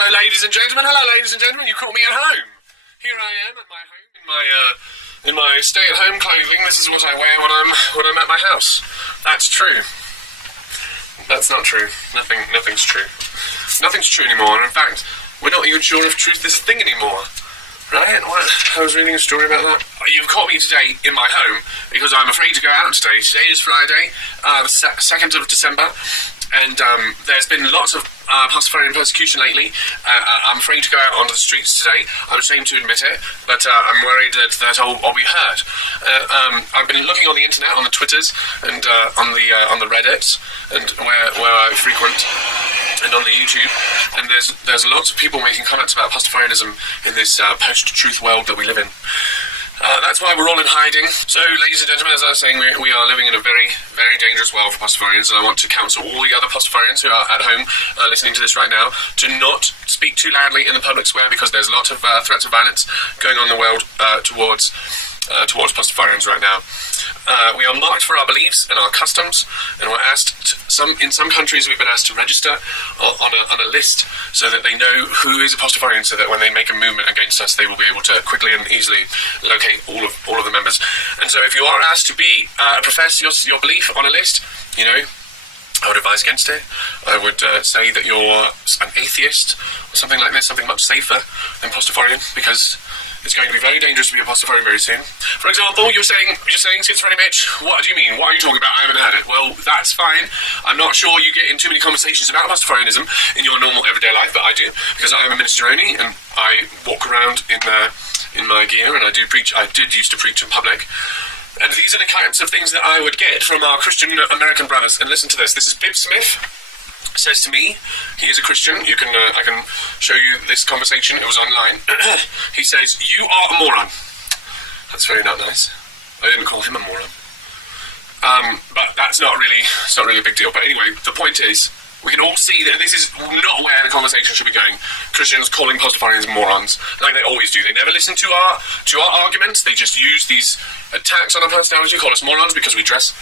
Hello, ladies and gentlemen. Hello, ladies and gentlemen. You caught me at home. Here I am at my home in my stay-at-home clothing. This is what I wear when I'm at my house. That's true. That's not true. Nothing's true. Nothing's true anymore. And in fact, we're not even sure if truth is a thing anymore. Right? What? I was reading a story about that. You've caught me today in my home because I'm afraid to go out today. Today is Friday, the 2nd of December, and there's been lots of Pastafarian persecution lately. I'm afraid to go out onto the streets today. I'm ashamed to admit it, but I'm worried that I'll be hurt. I've been looking on the internet, on the Twitters, and on the Reddits, and where I frequent, and on the YouTube, and there's lots of people making comments about Pastafarianism in this post-truth world that we live in. That's why we're all in hiding. So, ladies and gentlemen, as I was saying, we are living in a very, very dangerous world for Pastafarians, and I want to counsel all the other Pastafarians who are at home listening to this right now to not speak too loudly in the public square, because there's a lot of threats of violence going on in the world towards Pastafarians right now. We are marked for our beliefs and our customs, and we're asked in some countries we've been asked to register on a list so that they know who is a Pastafarian, so that when they make a movement against us, they will be able to quickly and easily locate all of the members. And so if you are asked to profess your belief on a list, I would advise against it. I would say that you're an atheist or something like this, something much safer than Pastafarian, because it's going to be very dangerous to be a Pastafarian very soon. For example, you're saying schizophrenic Mitch. What do you mean? What are you talking about? I haven't had it. Well, that's fine. I'm not sure you get in too many conversations about Pastafarianism in your normal everyday life, but I do, because I am a minestrone and I walk around in my gear, and I did used to preach in public. And these are the kinds of things that I would get from our Christian American brothers. And listen to this. This is Bibb Smith. Says to me, he is a Christian. I can show you this conversation. It was online. He says, "You are a moron." That's very not nice. I didn't call him a moron. But that's not really a big deal. But anyway, the point is, we can all see that this is not where the conversation should be going. Christians calling Pastafarians morons, like they always do. They never listen to our arguments. They just use these attacks on our personality, call us morons because we dress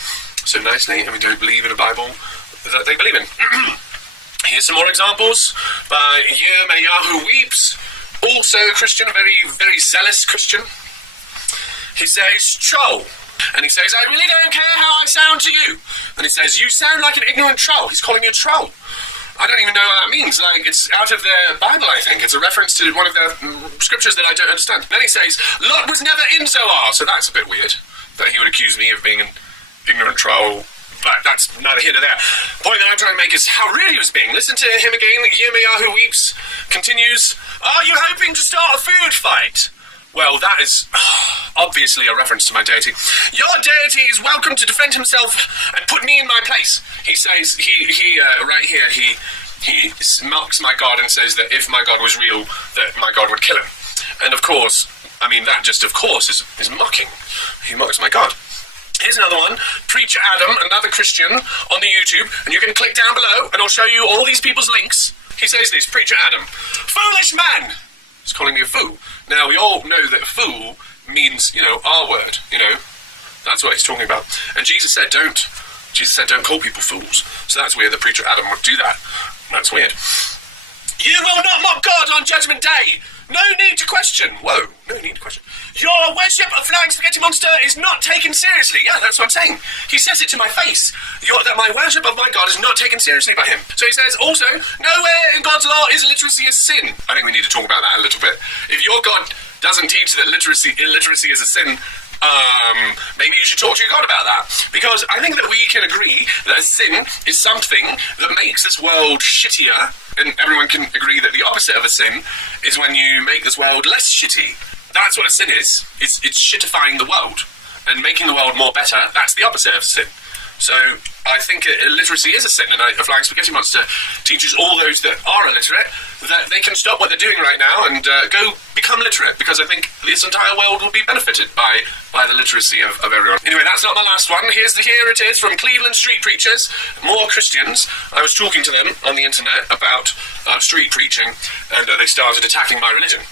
so nicely and we don't believe in a Bible that they believe in. Here's some more examples by Yirmiyahu Weeps, also a Christian, a very, very zealous Christian. He says, "Troll." And he says, "I really don't care how I sound to you." And he says, "You sound like an ignorant troll." He's calling you a troll. I don't even know what that means. Like, it's out of their Bible, I think. It's a reference to one of their scriptures that I don't understand. Then he says, "Lot was never in Zoar." So that's a bit weird, that he would accuse me of being an ignorant troll. But that's neither here nor there. The point that I'm trying to make is how rude he was being. Listen to him again. Yirmiyahu Weeps continues, "Are you hoping to start a food fight?" Well, that is obviously a reference to my deity. "Your deity is welcome to defend himself and put me in my place." He says, right here, he mocks my God and says that if my God was real, that my God would kill him. And of course, that just of course is mocking. He mocks my God. Here's another one, Preacher Adam, another Christian, on the YouTube, and you can click down below and I'll show you all these people's links. He says this, Preacher Adam, "Foolish man!" He's calling me a fool. Now, we all know that fool means, our word, That's what he's talking about. And Jesus said, don't call people fools. So that's weird that Preacher Adam would do that. That's weird. "You will not mock God on Judgment Day. No need to question." Whoa, no need to question. "Your worship of Flying Spaghetti Monster is not taken seriously." Yeah, that's what I'm saying. He says it to my face. That my worship of my God is not taken seriously by him. So he says, also, nowhere in God's law is illiteracy a sin. I think we need to talk about that a little bit. If your God doesn't teach that illiteracy is a sin, maybe you should talk to your God about that. Because I think that we can agree that a sin is something that makes this world shittier, and everyone can agree that the opposite of a sin is when you make this world less shitty. That's what a sin is. It's shitifying the world and making the world more better. That's the opposite of a sin. So I think illiteracy is a sin, and a Flying Spaghetti Monster teaches all those that are illiterate that they can stop what they're doing right now and go become literate, because I think this entire world will be benefited by the literacy of everyone. Anyway, that's not my last one. Here it is from Cleveland Street Preachers, more Christians. I was talking to them on the internet about street preaching, and they started attacking my religion.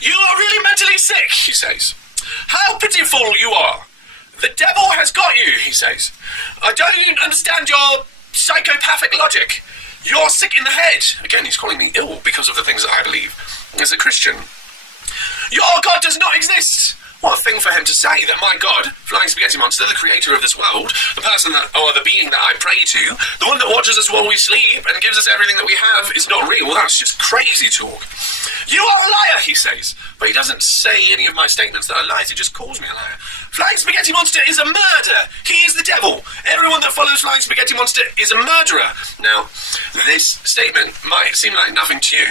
"You are really mentally sick," he says. "How pitiful you are. The devil has got you," he says. "I don't even understand your psychopathic logic. You're sick in the head. Again, he's calling me ill because of the things that I believe as a Christian. Your God does not exist. What a thing for him to say, that my God, Flying Spaghetti Monster, the creator of this world, the person that, or the being that I pray to, the one that watches us while we sleep and gives us everything that we have, is not real. That's just crazy talk. You are a liar, he says. But he doesn't say any of my statements that are lies, he just calls me a liar. Flying Spaghetti Monster is a murderer. He is the devil. Everyone that follows Flying Spaghetti Monster is a murderer. Now, this statement might seem like nothing to you,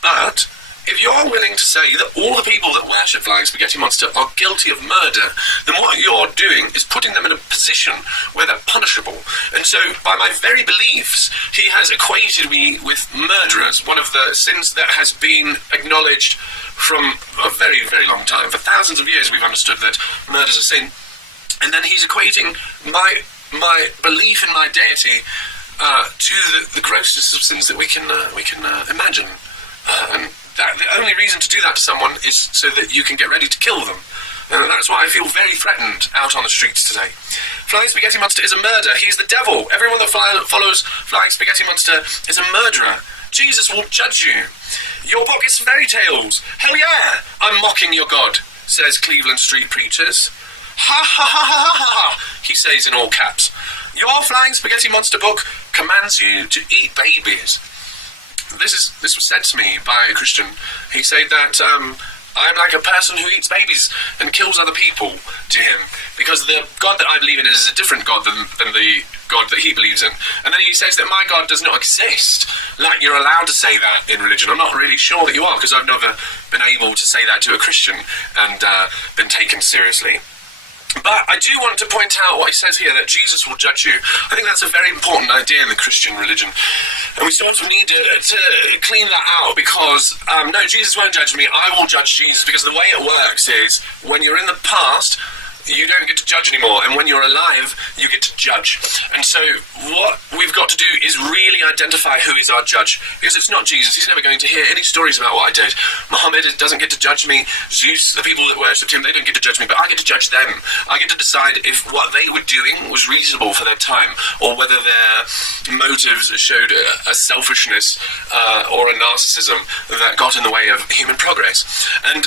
but if you're willing to say that all the people that worship Flying Spaghetti Monster are guilty of murder, then what you're doing is putting them in a position where they're punishable. And so, by my very beliefs, he has equated me with murderers, one of the sins that has been acknowledged from a very, very long time. For thousands of years we've understood that murder's a sin. And then he's equating my belief in my deity to the grossest of sins that we can imagine. And the only reason to do that to someone is so that you can get ready to kill them. And that's why I feel very threatened out on the streets today. Flying Spaghetti Monster is a murderer. He's the devil. Everyone that follows Flying Spaghetti Monster is a murderer. Jesus will judge you. Your book is fairy tales. Hell yeah, I'm mocking your God, says Cleveland Street Preachers. Ha ha ha ha ha ha, he says in all caps. Your Flying Spaghetti Monster book commands you to eat babies. This was said to me by a Christian. He said that I'm like a person who eats babies and kills other people to him, because the God that I believe in is a different God than the God that he believes in. And then he says that my God does not exist. Like, you're allowed to say that in religion. I'm not really sure that you are, because I've never been able to say that to a Christian and been taken seriously. But I do want to point out what he says here, that Jesus will judge you. I think that's a very important idea in the Christian religion. And we sort of need to clean that out, because, no, Jesus won't judge me, I will judge Jesus, because the way it works is, when you're in the past, you don't get to judge anymore, and when you're alive, you get to judge. And so what we've got to do is really identify who is our judge, because it's not Jesus. He's never going to hear any stories about what I did. Muhammad doesn't get to judge me. Zeus, the people that worshipped him, they don't get to judge me, but I get to judge them. I get to decide if what they were doing was reasonable for their time, or whether their motives showed a selfishness or a narcissism that got in the way of human progress. And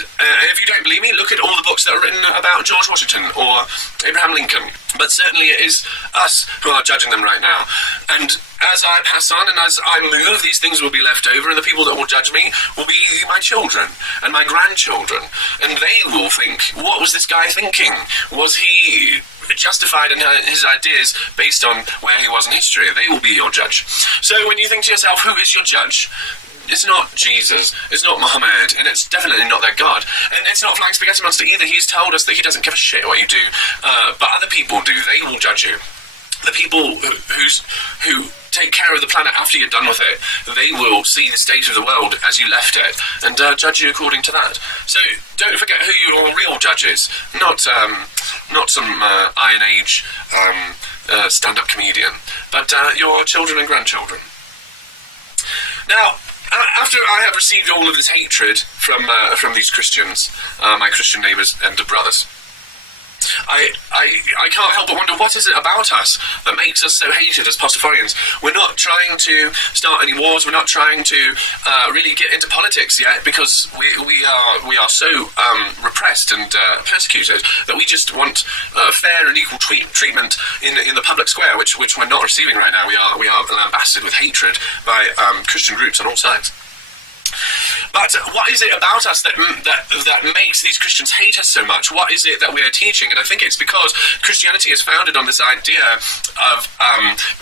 if you don't believe me, look at all the books that are written about George Washington or Abraham Lincoln. But certainly it is us who are judging them right now. And as I pass on and as I move, these things will be left over, and the people that will judge me will be my children and my grandchildren. And they will think, what was this guy thinking? Was he justified in his ideas based on where he was in history? They will be your judge. So when you think to yourself, who is your judge? It's not Jesus, it's not Muhammad, and it's definitely not their God. And it's not Flying Spaghetti Monster either. He's told us that he doesn't give a shit what you do. But other people do. They will judge you. The people who take care of the planet after you're done with it, they will see the state of the world as you left it and judge you according to that. So don't forget who your real judge is. Not some Iron Age stand-up comedian, but your children and grandchildren. Now, after I have received all of this hatred from these Christians, my Christian neighbours and brothers, I can't help but wonder, what is it about us that makes us so hated as Pastafarians? We're not trying to start any wars. We're not trying to really get into politics yet, because we are so repressed and persecuted that we just want fair and equal treatment in the public square, which we're not receiving right now. We are lambasted with hatred by Christian groups on all sides. But what is it about us that makes these Christians hate us so much? What is it that we are teaching? And I think it's because Christianity is founded on this idea of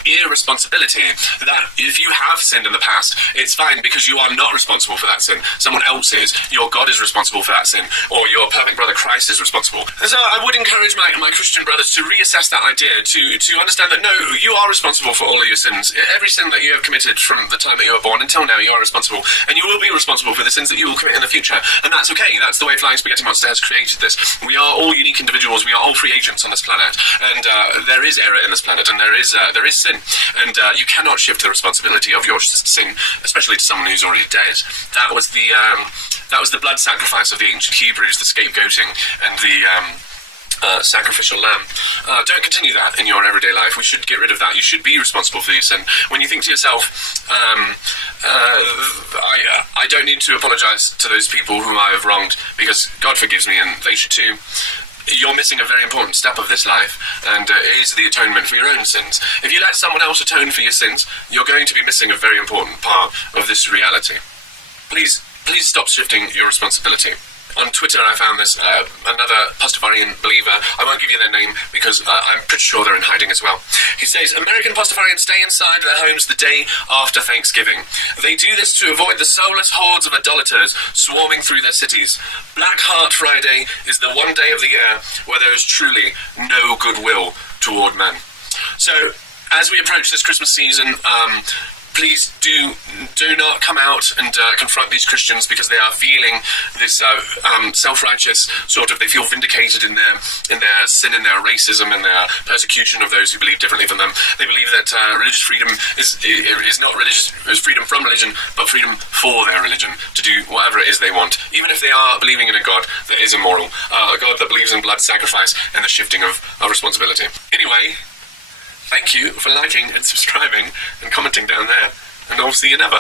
irresponsibility, that if you have sinned in the past, it's fine because you are not responsible for that sin. Someone else is. Your God is responsible for that sin, or your perfect brother Christ is responsible. And so I would encourage my Christian brothers to reassess that idea, to understand that no, you are responsible for all of your sins. Every sin that you have committed from the time that you were born until now, you are responsible, and you will be responsible for the sins that you will commit in the future, and that's okay. That's the way Flying Spaghetti Monster has created this. We are all unique individuals. We are all free agents on this planet, and there is error in this planet, and there is sin, and you cannot shift the responsibility of your sin, especially to someone who's already dead. That was the blood sacrifice of the ancient Hebrews, the scapegoating, and sacrificial lamb. Don't continue that in your everyday life. We should get rid of that. You should be responsible for your sin. When you think to yourself, I don't need to apologize to those people whom I have wronged because God forgives me and they should too, you're missing a very important step of this life, and it is the atonement for your own sins. If you let someone else atone for your sins, you're going to be missing a very important part of this reality. Please stop shifting your responsibility. On Twitter, I found this, another Pastafarian believer. I won't give you their name because I'm pretty sure they're in hiding as well. He says, American Pastafarians stay inside their homes the day after Thanksgiving. They do this to avoid the soulless hordes of idolaters swarming through their cities. Black Heart Friday is the one day of the year where there is truly no goodwill toward men. So, as we approach this Christmas season, please do not come out and confront these Christians because they are feeling this self-righteous sort of, they feel vindicated in their sin and their racism and their persecution of those who believe differently from them. They believe that religious freedom is not freedom from religion, but freedom for their religion, to do whatever it is they want, even if they are believing in a God that is immoral, a God that believes in blood sacrifice and the shifting of responsibility. Anyway, thank you for liking and subscribing and commenting down there, and I'll see you never.